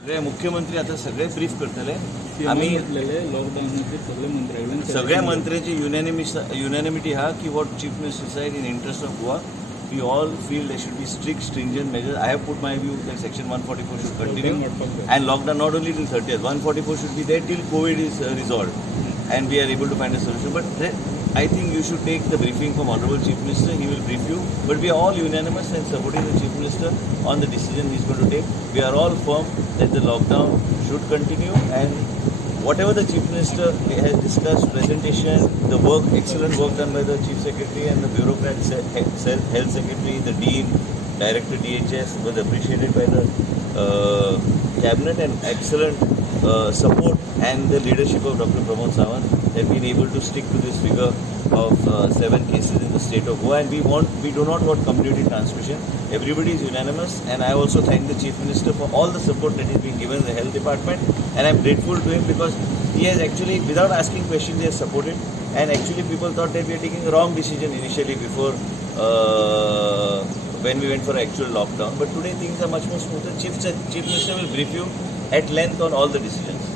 सगळे मुख्यमंत्री आता सगळे ब्रीफ करतले आम्ही लॉकडाऊनचे सगळे मंत्र्यांनी सगळ्या मंत्र्यांची युनॅनिमिटी हा की what chief minister said in interest of Goa, we all feel there should be strict, stringent measures. I have put my view that Section 144 should continue and lockdown not only till 30th. 144 should be there till COVID is resolved and we are able to find a solution. But then, I think you should take the briefing from Honorable Chief Minister. He will brief you. But we are all unanimous and supporting the Chief Minister on the decision he is going to take. We are all firm that the lockdown should continue and whatever the Chief Minister has discussed, presentation, the work, excellent work done by the Chief Secretary and the bureaucrats, Health Secretary, the Dean, Director DHS was appreciated by the Cabinet and excellent support and the leadership of Dr. Pramod Sawant. They've been able to stick to this figure of 7 cases in the state of Goa, and we do not want community transmission. Everybody is unanimous, and I also thank the Chief Minister for all the support that is being given in the health department, and I'm grateful to him because he has actually, without asking questions, he has supported. And actually, people thought that we are taking a wrong decision initially before when we went for actual lockdown. But today things are much more smoother. Chief Minister will brief you at length on all the decisions.